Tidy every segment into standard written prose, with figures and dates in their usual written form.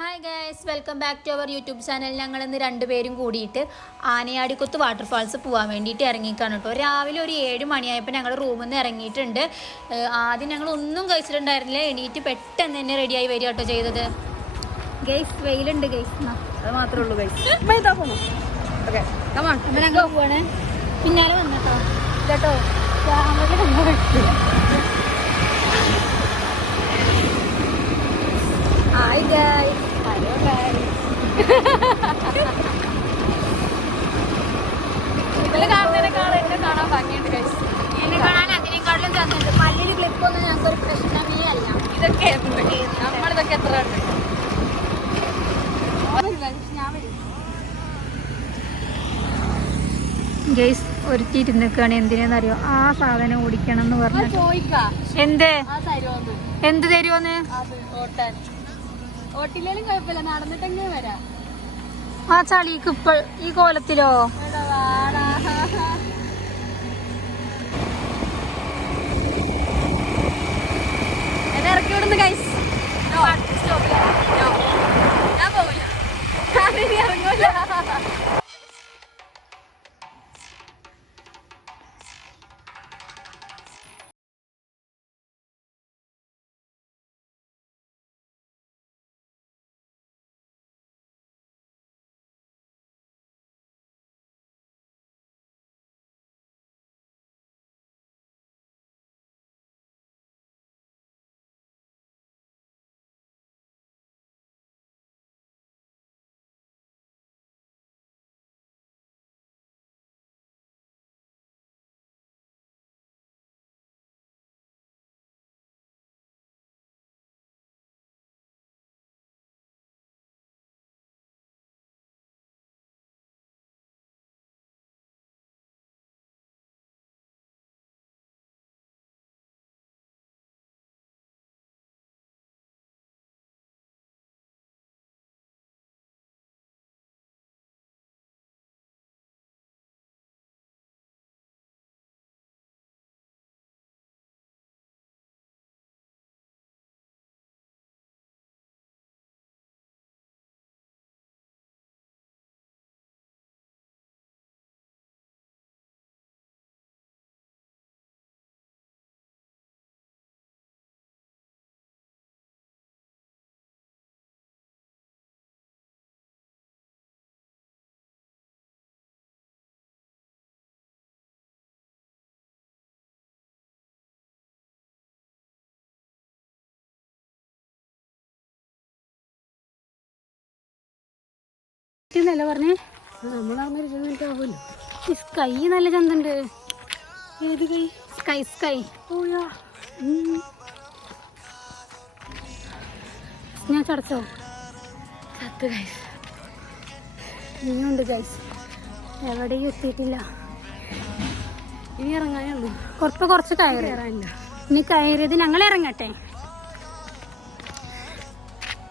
Hi guys, welcome back to our YouTube channel. ഞങ്ങൾ ഇന്ന് രണ്ടുപേരും കൂടിയിട്ട് ആനയാടിക്കുത്ത് വാട്ടർഫാൾസ് പോകാൻ വേണ്ടിയിട്ട് ഇറങ്ങിക്കാണ് കേട്ടോ. രാവിലെ ഒരു 7 മണിയായപ്പോൾ ഞങ്ങൾ റൂമിൽ നിന്ന് ഇറങ്ങിയിട്ടുണ്ട്. ആദ്യം ഞങ്ങൾ ഒന്നും കഴിച്ചിട്ടുണ്ടായിരുന്നില്ല. എണീറ്റ് പെട്ടെന്ന് തന്നെ റെഡിയായി വരിക കേട്ടോ ചെയ്തത്. ഗൈസ്, വെയിലുണ്ട് ഗൈസ്, അത് മാത്രമേ ഉള്ളൂ ഗൈസ്. അപ്പം ഞങ്ങൾ പോവാണ്. പിന്നാലെ വന്നോ കേട്ടോ. Hi guys. Hello guys. ഇതിൽ കാണുന്നതിനേക്കാളും എന്നെ കാണാൻ ഭംഗിയുണ്ട് ഗൈസ്. എന്നെ കാണാൻ അതിനേക്കാളും ചന്ദ്രുണ്ട്. പല്ലിന് ക്ലിപ്പൊന്നും ഞങ്ങൾക്കൊരു പ്രശ്നമേ അല്ല. ഇതൊക്കെ നമ്മളിതൊക്കെ എത്ര ഉണ്ട്. ഗൈസ്, ഒരുത്തിരുന്നൊക്കെയാണ്. എന്തിനാന്നറിയോ? ആ സാധനം ഓടിക്കണം എന്ന് പറഞ്ഞു. എന്ത് എന്ത് തരുമോന്ന്? ഓട്ടില്ലേലും കുഴപ്പമില്ല, നടന്നിട്ടെങ്കിലും വരാം. ആ ചളിക്ക് ഇപ്പോൾ ഈ കോലത്തിലോ? എന്നെ ഇറക്കി വിടുന്നു ഗൈസ്. ഞാൻ പോവില്ല, ഞാനിനി ഇറങ്ങൂല. ല്ല പറഞ്ഞേ, നമ്മളാകുമ്പോൾ 20 മിനിറ്റ് ആവുമല്ലോ. ഈ സ്കൈ നല്ല ചന്തുണ്ട്. ഏത് കൈ? Sky sky. ഓയാ, ഞാൻ ചടച്ചോ? ചത്ത് ഗൈസ്. ഇനിയുണ്ട് ഗൈസ്, എവിടെയും എത്തിയിട്ടില്ല. ഇനി ഇറങ്ങാനേ ഉള്ളൂ. കുറച്ച് കയറിയില്ല. ഇനി കയറിയത് ഞങ്ങൾ ഇറങ്ങട്ടെ.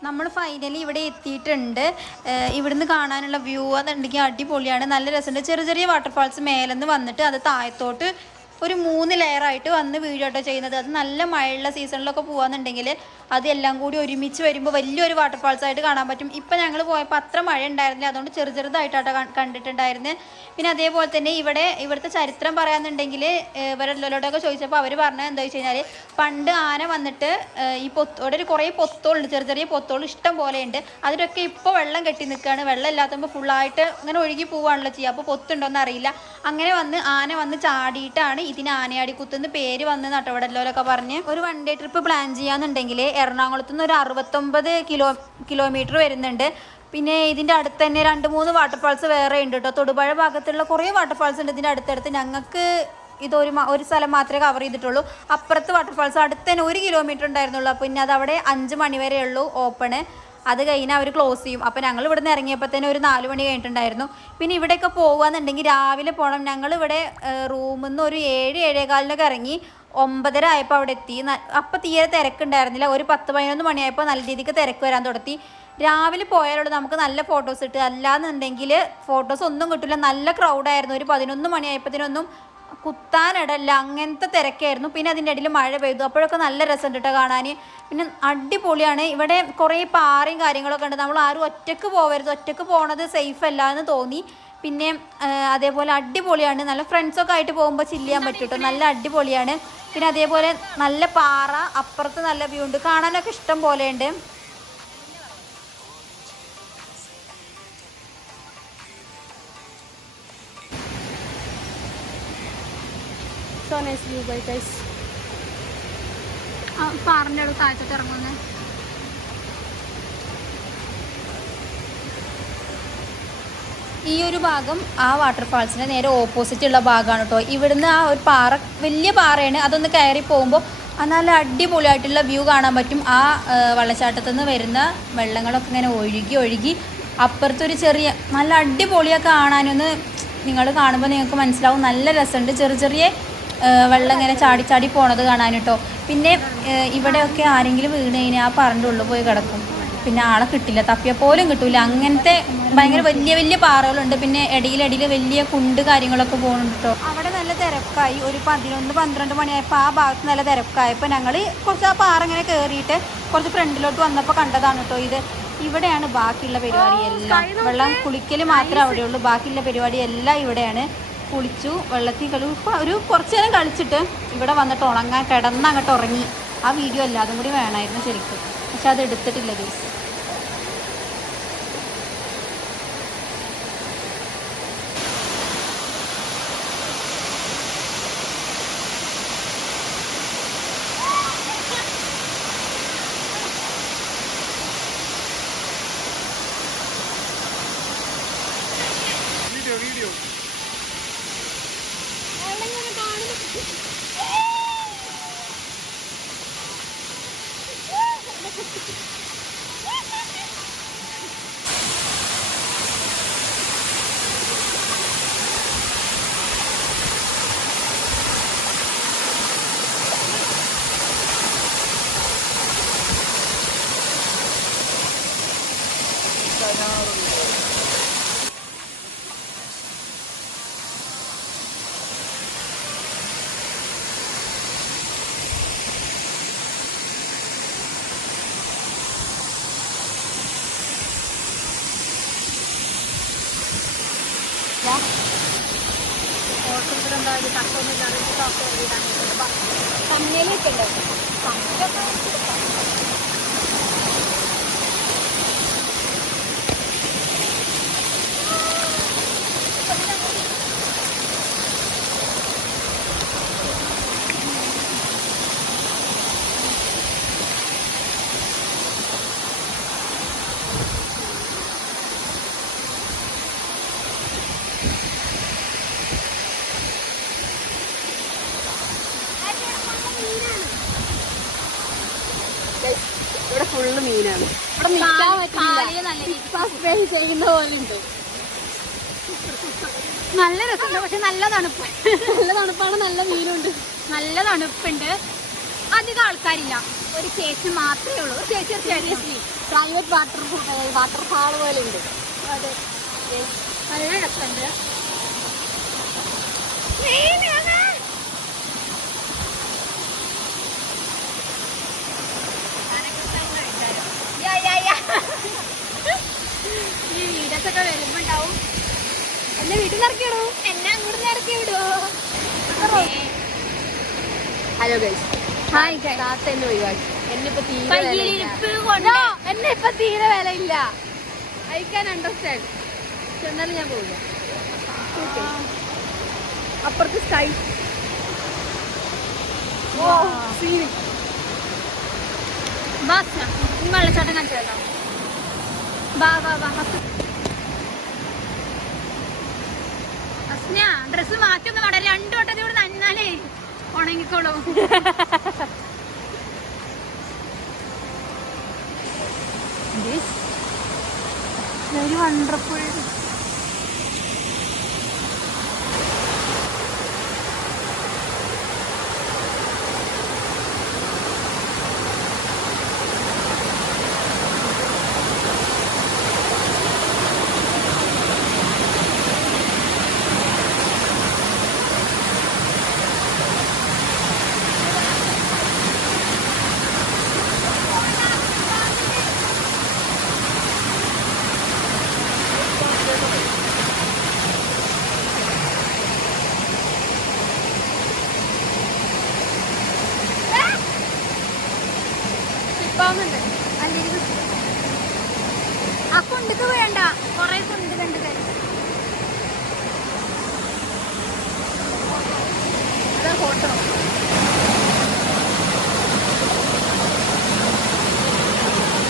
നമ്മൾ ഫൈനലി ഇവിടെ എത്തിയിട്ടുണ്ട്. ഇവിടുന്ന് കാണാനുള്ള വ്യൂ അതുണ്ടെങ്കിൽ അടിപൊളിയാണ്, നല്ല രസമുണ്ട്. ചെറിയ ചെറിയ വാട്ടർഫാൾസ് മേലെന്ന് വന്നിട്ട് അത് താഴത്തോട്ട് ഒരു 3 ലെയറായിട്ട് വന്ന് വീഴോട്ടോ ചെയ്യുന്നത്. അത് നല്ല മഴയുള്ള സീസണിലൊക്കെ പോകാന്നുണ്ടെങ്കിൽ അതെല്ലാം കൂടി ഒരുമിച്ച് വരുമ്പോൾ വലിയൊരു വാട്ടർഫാൾസ് ആയിട്ട് കാണാൻ പറ്റും. ഇപ്പം ഞങ്ങൾ പോയപ്പോൾ അത്ര മഴ ഉണ്ടായിരുന്നില്ല, അതുകൊണ്ട് ചെറുതായിട്ടാട്ടോ കണ്ടിട്ടുണ്ടായിരുന്നത്. പിന്നെ അതേപോലെ തന്നെ ഇവിടുത്തെ ചരിത്രം പറയാന്നുണ്ടെങ്കിൽ ഇവരെല്ലാവരോടൊക്കെ ചോദിച്ചപ്പോൾ അവർ പറഞ്ഞത് എന്താ വെച്ച് കഴിഞ്ഞാൽ, പണ്ട് ആന വന്നിട്ട് ഈ അവിടെ ഒരു കുറേ പൊത്തോളുണ്ട്, ചെറിയ പൊത്തോൾ ഇഷ്ടം പോലെ ഉണ്ട്. അതിലൊക്കെ ഇപ്പോൾ വെള്ളം കെട്ടി നിൽക്കുകയാണ്. വെള്ളം ഇല്ലാത്തപ്പോൾ ഫുള്ളായിട്ട് അങ്ങനെ ഒഴുകി പോവുകയാണല്ലോ ചെയ്യുക. അപ്പോൾ പൊത്തുണ്ടോയെന്ന് അറിയില്ല. അങ്ങനെ ആന വന്ന് ചാടിയിട്ടാണ് ഇതിന് ആനയാടിക്കുത്ത് പേര് വന്ന് നട്ടവടല്ലോലൊക്കെ പറഞ്ഞ്. ഒരു 1 ഡേ ട്രിപ്പ് പ്ലാൻ ചെയ്യാന്നുണ്ടെങ്കിൽ എറണാകുളത്ത് നിന്ന് ഒരു 69 കിലോമീറ്റർ വരുന്നുണ്ട്. പിന്നെ ഇതിൻ്റെ അടുത്ത് തന്നെ 2-3 വാട്ടർഫാൾസ് വേറെ ഉണ്ട് കേട്ടോ. തൊടുപുഴ ഭാഗത്തുള്ള കുറേ വാട്ടർഫാൾസ് ഉണ്ട് ഇതിൻ്റെ അടുത്തടുത്ത്. ഞങ്ങൾക്ക് ഒരു സ്ഥലം മാത്രമേ കവർ ചെയ്തിട്ടുള്ളൂ. അപ്പുറത്ത് വാട്ടർഫാൾസ് അടുത്ത് തന്നെ 1 കിലോമീറ്റർ ഉണ്ടായിരുന്നുള്ളൂ. പിന്നെ അതവിടെ 5 മണി വരെ ഉള്ളൂ ഓപ്പണ്. അത് കഴിഞ്ഞാൽ അവർ ക്ലോസ് ചെയ്യും. അപ്പോൾ ഞങ്ങൾ ഇവിടെ നിന്ന് ഇറങ്ങിയപ്പോൾ തന്നെ ഒരു 4 മണി കഴിഞ്ഞിട്ടുണ്ടായിരുന്നു. പിന്നെ ഇവിടെയൊക്കെ പോകുകയെന്നുണ്ടെങ്കിൽ രാവിലെ പോകണം. ഞങ്ങളിവിടെ റൂമിൽ നിന്ന് ഒരു 7-7:15 ഇറങ്ങി 9:30 ആയപ്പോൾ അവിടെ എത്തി. അപ്പോൾ തീരെ തിരക്കുണ്ടായിരുന്നില്ല. ഒരു 10-11 മണിയായപ്പോൾ നല്ല രീതിക്ക് തിരക്ക് വരാൻ തുടങ്ങി. രാവിലെ പോയാലുള്ളൂ നമുക്ക് നല്ല ഫോട്ടോസ് കിട്ടുക. അല്ലാന്നുണ്ടെങ്കിൽ ഫോട്ടോസ് ഒന്നും കിട്ടില്ല. നല്ല ക്രൗഡായിരുന്നു. ഒരു 11 മണിയായപ്പോഴത്തേനൊന്നും കുത്താനിടല്ല, അങ്ങനത്തെ തിരക്കായിരുന്നു. പിന്നെ അതിൻ്റെ ഇടയിൽ മഴ പെയ്തു, അപ്പോഴൊക്കെ നല്ല രസമുണ്ട് കേട്ടോ കാണാൻ. പിന്നെ അടിപൊളിയാണ്. ഇവിടെ കുറേ പാറയും കാര്യങ്ങളൊക്കെ ഉണ്ട്. നമ്മൾ ആരും ഒറ്റയ്ക്ക് പോകരുത്, ഒറ്റയ്ക്ക് പോണത് സേഫ് അല്ല എന്ന് തോന്നി. പിന്നെ അതേപോലെ അടിപൊളിയാണ്. നല്ല ഫ്രണ്ട്സൊക്കെ ആയിട്ട് പോകുമ്പോൾ ചില്ല് ചെയ്യാൻ പറ്റും കേട്ടോ, നല്ല അടിപൊളിയാണ്. പിന്നെ അതേപോലെ നല്ല പാറ, അപ്പുറത്ത് നല്ല വ്യൂ ഉണ്ട്, കാണാനൊക്കെ ഇഷ്ടം പോലെ ഉണ്ട്. So nice view guys. പാറിൻ്റെ അടുത്ത് താഴത്തോട്ട് ഇറങ്ങുന്നത്. ഈ ഒരു ഭാഗം ആ വാട്ടർഫാൾസിൻ്റെ നേരെ ഓപ്പോസിറ്റ് ഉള്ള ഭാഗമാണ് കേട്ടോ. ഇവിടുന്ന് ആ ഒരു പാറ, വലിയ പാറയാണ്, അതൊന്ന് കയറി പോകുമ്പോൾ നല്ല അടിപൊളിയായിട്ടുള്ള വ്യൂ കാണാൻ പറ്റും. ആ വെള്ളച്ചാട്ടത്തിൽ നിന്ന് വരുന്ന വെള്ളങ്ങളൊക്കെ ഇങ്ങനെ ഒഴുകി ഒഴുകി അപ്പുറത്തൊരു ചെറിയ നല്ല അടിപൊളിയൊക്കെ കാണാനൊന്ന് നിങ്ങൾ കാണുമ്പോൾ നിങ്ങൾക്ക് മനസ്സിലാവും. നല്ല രസമുണ്ട്, ചെറിയ ചെറിയ വെള്ളം ഇങ്ങനെ ചാടി ചാടി പോണത് കാണാൻ കേട്ടോ. പിന്നെ ഇവിടെയൊക്കെ ആരെങ്കിലും വീണ് കഴിഞ്ഞാൽ ആ പാറൻ്റെ ഉള്ളിൽ പോയി കിടക്കും, പിന്നെ ആളെ കിട്ടില്ല, തപ്പിയപ്പോലും കിട്ടില്ല. അങ്ങനത്തെ ഭയങ്കര വലിയ വലിയ പാറകളുണ്ട്. പിന്നെ ഇടയിലിടയിൽ വലിയ കുണ്ട് കാര്യങ്ങളൊക്കെ പോകുന്നുണ്ട് കേട്ടോ. അവിടെ നല്ല തിരക്കായി. ഒരു 11-12 മണിയായപ്പോൾ ആ ഭാഗത്ത് നല്ല തിരക്കായപ്പോൾ ഞങ്ങൾ കുറച്ച് ആ പാറ ഇങ്ങനെ കയറിയിട്ട് കുറച്ച് ഫ്രണ്ടിലോട്ട് വന്നപ്പോൾ കണ്ടതാണ് കേട്ടോ ഇത്. ഇവിടെയാണ് ബാക്കിയുള്ള പരിപാടിയെല്ലാം. വെള്ളം കുളിക്കൽ മാത്രമേ അവിടെയുള്ളൂ, ബാക്കിയുള്ള പരിപാടിയെല്ലാം ഇവിടെയാണ്. കുളിച്ചു, വെള്ളത്തിൽ ഒരു കുറച്ച് നേരം കളിച്ചിട്ട് ഇവിടെ വന്നിട്ട് ഉണങ്ങാൻ കിടന്നങ്ങോട്ട് ഉറങ്ങി. ആ വീഡിയോ എല്ലാതും കൂടി വേണമായിരുന്നു ശരിക്കും, പക്ഷെ അത് എടുത്തിട്ടില്ല ഗൈസ്. ഇവിടെ ഫുള്ള് മീനാണ്. ഇവിടെ നിൽക്കാൻ പറ്റില്ല, ചെയ്യുന്ന പോലെ ഉണ്ട്. നല്ല രസമുണ്ട്, പക്ഷെ നല്ല തണുപ്പ്. നല്ല തണുപ്പാണ്, നല്ല മീനുണ്ട്, നല്ല തണുപ്പുണ്ട്. അധികം ആൾക്കാരില്ല, ഒരു ചേച്ചി മാത്രമേ ഉള്ളൂ. ഒരു ചേച്ചി സീരിയസ്ലി പ്രൈവറ്റ് വാട്ടർഫാൾ പോലെ ഉണ്ട്. അതെ, നല്ല രസമുണ്ട്. ഈ വീടൊക്കെ വരുമ്പോ ഉണ്ടാവും. എന്നെ വീട്ടിൽ നിന്ന് ഇറക്കിയിടൂ, എന്നെ അങ്ങോട്ട് ഇറക്കി വിടുവോ? ഹലോ ഗൈസ്, ഹായ് താത്ത എന്നെ ഒഴിവാക്കി. എന്നെ ഇപ്പൊ തീരെ വിലയില്ല. I can understand. എന്നാലും ഞാൻ പോവില്ല. അപ്പുറത്ത് സ്കൈ. ഓ സീൻ. വെള്ളച്ചാട്ടം കാണിച്ചു കേട്ടോ. ബാ ബാ ബാ. ഡ്രസ്സ് മാറ്റൊന്നും വേണ്ട, 2 വട്ടത്തിൽ കൂടെ നന്നാലേ ഉണങ്ങിക്കോളൂ. Very wonderful. ആ കുണ്ടുക്ക് വേണ്ട, കൊറേ കുണ്ട് കണ്ട് കഴിഞ്ഞു. ഫോട്ടോ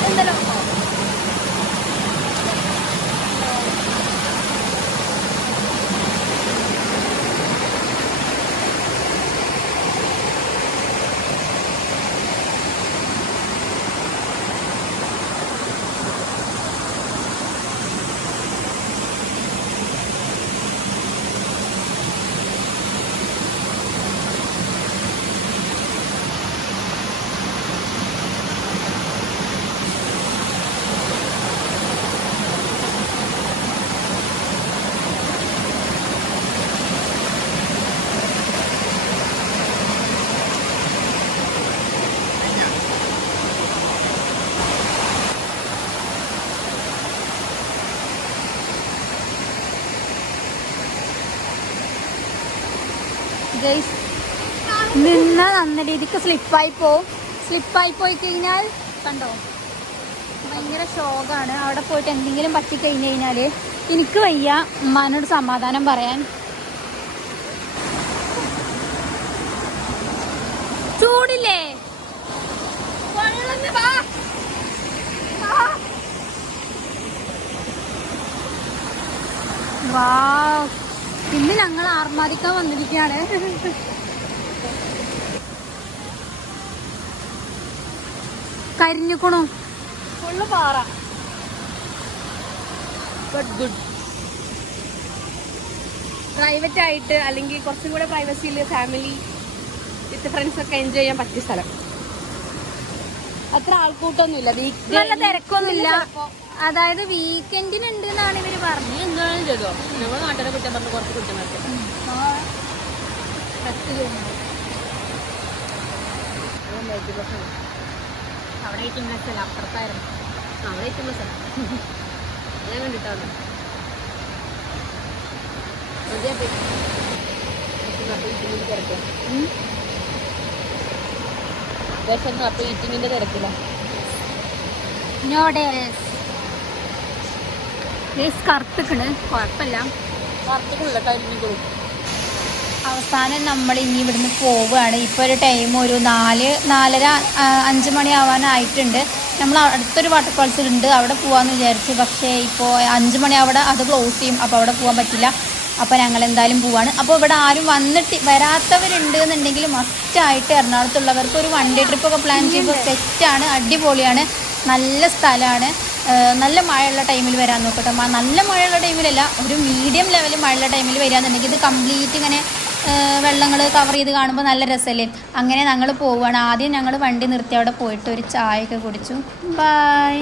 എന്തല്ലോ നിന്ന നല്ല രീതിക്ക് സ്ലിപ്പായി പോയി കഴിഞ്ഞാൽ കണ്ടോ ഭയങ്കര ഷോക്കാണ്. അവിടെ പോയിട്ട് എന്തെങ്കിലും പറ്റിക്കഴിഞ്ഞ് കഴിഞ്ഞാൽ എനിക്ക് വയ്യ ഉമ്മാനോട് സമാധാനം പറയാൻ. ചൂടില്ലേ? വാവ്, ഇന്ന് ഞങ്ങൾ ആർമാദിക്കാൻ വന്നിരിക്കുകയാണ്. കരിഞ്ഞുക്കണു ഫുള്ള് പാറ. But good. പ്രൈവറ്റ് ആയിട്ട് അല്ലെങ്കിൽ കുറച്ചും കൂടെ പ്രൈവസിയിൽ ഫാമിലി വിത്ത് ഫ്രണ്ട്സ് ഒക്കെ എൻജോയ് ചെയ്യാൻ പറ്റിയ സ്ഥലം. അത്ര ആൾക്കൂട്ടൊന്നുമില്ല, നല്ല തിരക്കൊന്നുമില്ല. അതായത് വീക്കെൻഡിനുണ്ട് എന്നാണ് ഇവര് പറഞ്ഞത്. എന്തായാലും ചെയ്തോ, നമ്മുടെ നാട്ടിലെ കുറ്റം പറഞ്ഞ് കുറച്ച് കുറ്റം നടത്തും. അവിടെ ഇല്ല, അപ്പുറത്തായിരുന്നു. അവിടെ എത്തുന്ന സ്ഥലം ഞാൻ കണ്ടിട്ടാണ്. അപ്പൊ ഈറ്റിങ്ങിന്റെ തിരക്കില്ല. കറുത്തിക്കണ്, കുഴപ്പമില്ല. കറുത്തിക്കില്ല, കരിഞ്ഞു. അവസാനം നമ്മൾ ഇനി ഇവിടുന്ന് പോവുകയാണ്. ഇപ്പോൾ ഒരു ടൈം ഒരു 4:30-5 മണി ആവാനായിട്ടുണ്ട്. നമ്മൾ അടുത്തൊരു വാട്ടർഫാൾസിലുണ്ട്, അവിടെ പോകാമെന്ന് വിചാരിച്ചു. പക്ഷേ ഇപ്പോൾ 5 മണി അവിടെ അത് ക്ലോസ് ചെയ്യും, അപ്പോൾ അവിടെ പോകാൻ പറ്റില്ല. അപ്പോൾ ഞങ്ങൾ എന്തായാലും പോവാണ്. അപ്പോൾ ഇവിടെ ആരും വരാത്തവരുണ്ട് എന്നുണ്ടെങ്കിൽ മസ്റ്റായിട്ട് എറണാകുളത്തുള്ളവർക്ക് ഒരു 1 ഡേ ട്രിപ്പൊക്കെ പ്ലാൻ ചെയ്യുമ്പോൾ സെറ്റാണ്, അടിപൊളിയാണ്, നല്ല സ്ഥലമാണ്. നല്ല മഴയുള്ള ടൈമിൽ വരാൻ നോക്കട്ടെ. നല്ല മഴയുള്ള ടൈമിലല്ല, ഒരു മീഡിയം ലെവൽ മഴയുള്ള ടൈമിൽ വരികയാണെന്നുണ്ടെങ്കിൽ ഇത് കംപ്ലീറ്റ് ഇങ്ങനെ വെള്ളങ്ങൾ കവർ ചെയ്ത് കാണുമ്പോൾ നല്ല രസമല്ലേ. അങ്ങനെ ഞങ്ങൾ പോവുകയാണ്. ആദ്യം ഞങ്ങൾ വണ്ടി നിർത്തി അവിടെ പോയിട്ട് ഒരു ചായയൊക്കെ കുടിച്ചു. ബൈ.